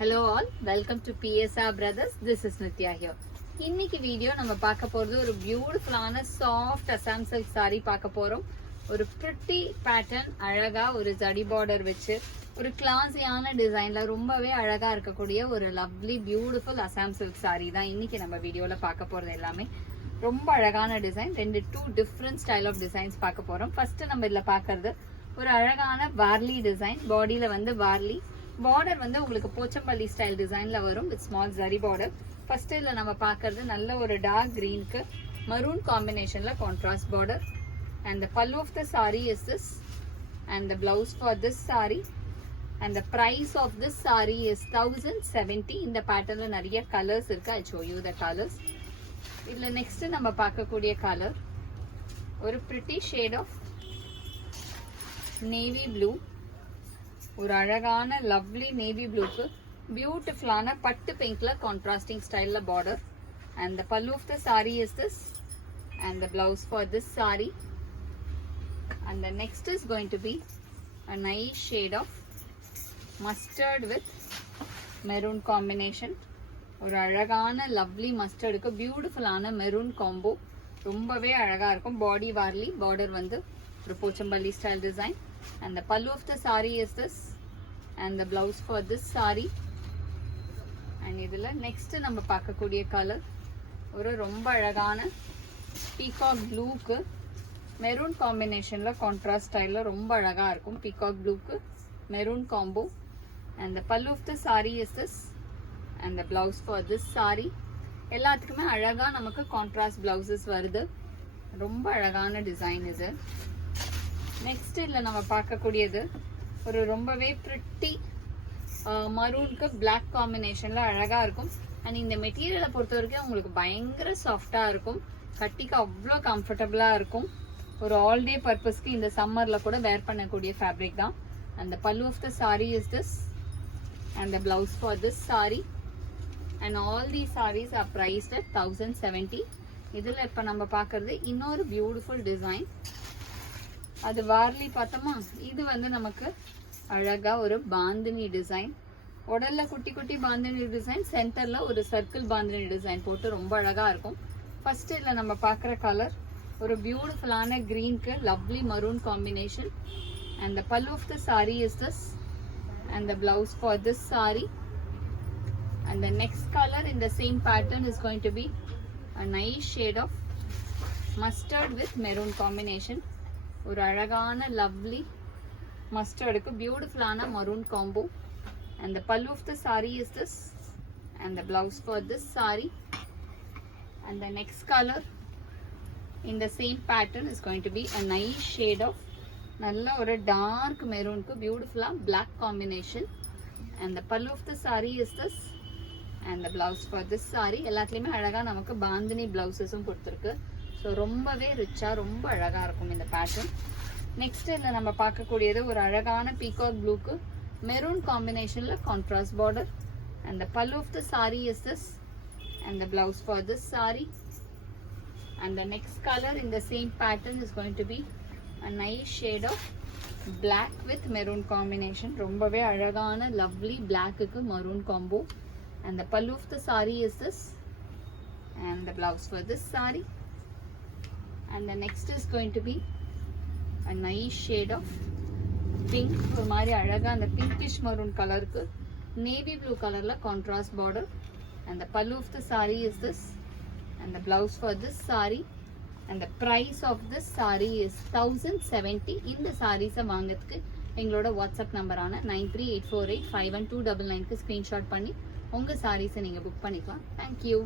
Hello all, welcome to PSR Brothers. This is Nitya here. இன்னைக்கு video நம்ம பார்க்க போறது ஒரு பியூட்டிஃபுல்லான சாஃப்ட் அசாம் சில்க் saree பார்க்க போறோம். ஒரு pretty pattern, அழகா ஒரு ஜடி border வச்சு ஒரு கிளாஸியான டிசைன்ல ரொம்பவே அழகா இருக்கக்கூடிய ஒரு lovely beautiful Assam silk saree தான் இன்னைக்கு நம்ம வீடியோல பார்க்க போறது எல்லாமே. ரொம்ப அழகான design, two different style of designs பார்க்க போறோம். ஃபர்ஸ்ட் நம்ம இதுல பார்க்கிறது ஒரு அழகான வார்லி டிசைன். பாடியில வந்து வார்லி பார்டர் வந்து உங்களுக்கு போச்சம்பள்ளி ஸ்டைல் டிசைன்ல வரும் with small zari border. First இதுல நம்ம பார்க்கிறது நல்ல ஒரு டார்க் கிரீனுக்கு மரூன் காம்பினேஷன்ல contrast border. And the pallu of the sari is this and the blouse for this sari. And the price of this sari is 1070. இந்த பேட்டர்ன்ல நிறைய கலர்ஸ் இருக்கு. I show you the colours. இதுல நெக்ஸ்ட் நம்ம பார்க்கக்கூடிய கலர் ஒரு pretty shade of navy blue. ஒரு அழகான லவ்லி நேவி ப்ளூக்கு பியூட்டிஃபுல்லான பட்டு பிங்க்ல கான்ட்ராஸ்டிங் ஸ்டைல்ல border. And the pallu of the sari is this and the blouse for this sari. And the next is going to be a nice shade of mustard with maroon combination. ஒரு அழகான lovely மஸ்டர்டுக்கு பியூட்டிஃபுல்லான maroon combo ரொம்பவே அழகா இருக்கும். பாடி Warli border வந்து ஒரு Pochampalli style design. And the pallu of the saree is this and the blouse for this saree. And idhula next நம்ம பார்க்கக்கூடிய கலர் ஒரு ரொம்ப அழகான பீகாக் ப்ளூக்கு மெரூன் காம்பினேஷன்ல கான்ட்ராஸ்ட் ஸ்டைல்ல ரொம்ப அழகா இருக்கும். பீகாக் ப்ளூக்கு maroon combo. And the pallu of the saree is this and the blouse for this saree. எல்லாத்துக்குமே அழகா நமக்கு கான்ட்ராஸ்ட் பிளவுசஸ் வருது. ரொம்ப அழகான டிசைன் இது. நெக்ஸ்ட் இதுல நம்ம பார்க்கக்கூடியது ஒரு ரொம்பவே பிரிட்டி மரூனுக்கு பிளாக் காம்பினேஷன்ல அழகா இருக்கும். அண்ட் இந்த மெட்டீரியலை பொறுத்த வரைக்கும் உங்களுக்கு பயங்கர சாஃப்டா இருக்கும். கட்டிக்கு அவ்வளோ கம்ஃபர்டபுளா இருக்கும். ஒரு ஆல் டே பர்பஸ்க்கு இந்த சம்மர்ல கூட வேர் பண்ணக்கூடிய ஃபேப்ரிக் தான். அந்த pallu of the sari is this and the blouse for this sari. And all the saris are priced at 1070. இதுல இப்ப நம்ம பார்க்கறது இன்னொரு பியூட்டிஃபுல் டிசைன். அது வார்லி பார்த்தோமா, இது வந்து நமக்கு அழகா ஒரு பாந்தினி டிசைன். உடல்ல குட்டி குட்டி பாந்தினி டிசைன், சென்டர்ல ஒரு சர்க்கிள் பாந்தினி டிசைன் போட்டு ரொம்ப அழகா இருக்கும். ஃபர்ஸ்ட் இதுல நம்ம பார்க்குற கலர் ஒரு பியூட்டிஃபுல்லான கிரீனுக்கு lovely maroon combination. And the pallu of the sari is this and the blouse for this sari. And the next colour in the same pattern is going to be a nice shade of mustard with maroon combination. ஒரு அழகான lovely மஸ்டர்டுக்கு பியூட்டிஃபுல்லான maroon combo. And the pallu of the sari is this and the blouse for this sari. And the next colour in the same pattern is going to be a nice shade of நல்ல ஒரு dark மெரூனுக்கு பியூட்டிஃபுல்லா black combination. And the pallu of the sari is this and the blouse for this sari. எல்லாத்துலேயுமே அழகா நமக்கு பாந்தினி பிளவுசஸும் கொடுத்துருக்கு. So ரொம்பவே ரிச்சா ரொம்ப அழகா இருக்கும் இந்த பேட்டர்ன். நெக்ஸ்ட் இதில் நம்ம பார்க்கக்கூடியது ஒரு அழகான பீகாக் ப்ளூக்கு மெரூன் காம்பினேஷன்ல contrast border. And the pallu of the sari is this and the blouse for this sari. And the next colour in the same pattern is going to be a nice shade of black with maroon combination. ரொம்பவே அழகான lovely பிளாக்குக்கு maroon combo. And the pallu of the sari is this and the blouse for this sari. And the next is going to be a nice shade of pink. ஒரு மாதிரி அழகா அந்த pinkish maroon கலருக்கு navy blue கலர்ல contrast border. And the pallu of the saree is this and the blouse for this saree. And the price of this saree is 1070. இந்த sarees வாங்குறதுக்கு எங்களோட WhatsApp நம்பரான 9384851299க்கு screenshot பண்ணி உங்க sarees நீங்க book பண்ணிக்கலாம். Thank you.